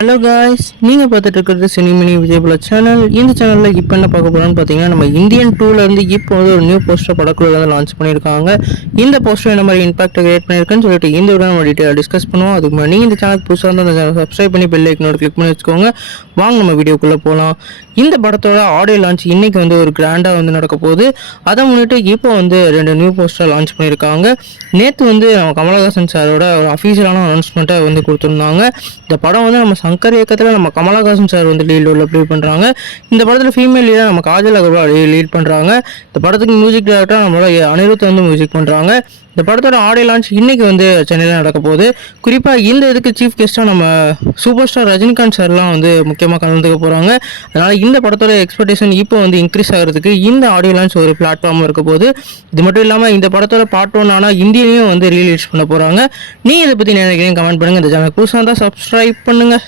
Hello guys, நீங்கள் பார்த்துட்டு இருக்கிறது சினிமினி விஜயபுல சேனல். இந்த சேனலில் இப்போ என்ன பார்க்க போகிறோம்னு பார்த்தீங்கன்னா, நம்ம இந்தியன் டூலேருந்து இப்போ வந்து ஒரு நியூ போஸ்டர் படக்குள்ள வந்து லான்ச் பண்ணியிருக்காங்க. இந்த போஸ்டர் என்ன மாதிரி இம்பாக்ட் கிரியேட் பண்ணியிருக்குன்னு சொல்லிட்டு இந்த விட நம்ம டீட்டெயில் டிஸ்கஸ் பண்ணுவோம். அதுக்கு முன்னாடி நீங்கள் இந்த சேனலுக்கு புதுசாக இருந்தால் அந்த சேனல் சப்ஸ்கிரைப் பண்ணி பெல் ஐக்கனோட கிளிக் பண்ணி வச்சுக்கோங்க. வாங்க நம்ம வீடியோக்குள்ளே போகலாம். இந்த படத்தோட ஆடியோ லான்ச் இன்றைக்கி வந்து ஒரு கிராண்டாக வந்து நடக்க போகுது. அதை முன்னிட்டு இப்போ வந்து 2 நியூ போஸ்டர் லான்ச் பண்ணியிருக்காங்க. நேற்று வந்து நம்ம கமலஹாசன் சாரோட ஒரு அஃபீஷியலான அனௌன்ஸ்மெண்ட்டை வந்து கொடுத்துருந்தாங்க. இந்த படம் வந்து நம்ம சங்கர் இயக்கத்தில் நம்ம கமலஹாசன் சார் வந்து லீட் ரோலில் ப்ளே பண்ணுறாங்க. இந்த படத்தில் ஃபீமேல் லீடாக நம்ம காஜல் அகர்வால் லீட் பண்ணுறாங்க. இந்த படத்துக்கு மியூசிக் டைரக்டராக நம்மளோட அனிருத் வந்து மியூசிக் பண்ணுறாங்க. இந்த படத்தோட ஆடியோ லான்ச் இன்றைக்கி வந்து சென்னையில் நடக்க போகுது. குறிப்பாக இந்த இதுக்கு சீஃப் கெஸ்ட்டாக நம்ம சூப்பர் ஸ்டார் ரஜினிகாந்த் சார்லாம் வந்து முக்கியமாக கலந்துக்க போகிறாங்க. அதனால் இந்த படத்தோட எக்ஸ்பெக்டேஷன் இப்போ வந்து இன்க்ரீஸ் ஆகிறதுக்கு இந்த ஆடியோ லான்ச் ஒரு பிளாட்ஃபார்மாக இருக்க போகுது. இது மட்டும் இல்லாமல் இந்த படத்தோட பார்ட் 1 ஆனால் இந்தியிலையும் வந்து ரீலீஸ் பண்ண போகிறாங்க. நீங்கள் இதை பற்றி நினைக்கிறீங்க கமெண்ட் பண்ணுங்கள். இந்த சேனல் புதுசாக இருந்தால் சப்ஸ்கிரைப் பண்ணுங்கள்.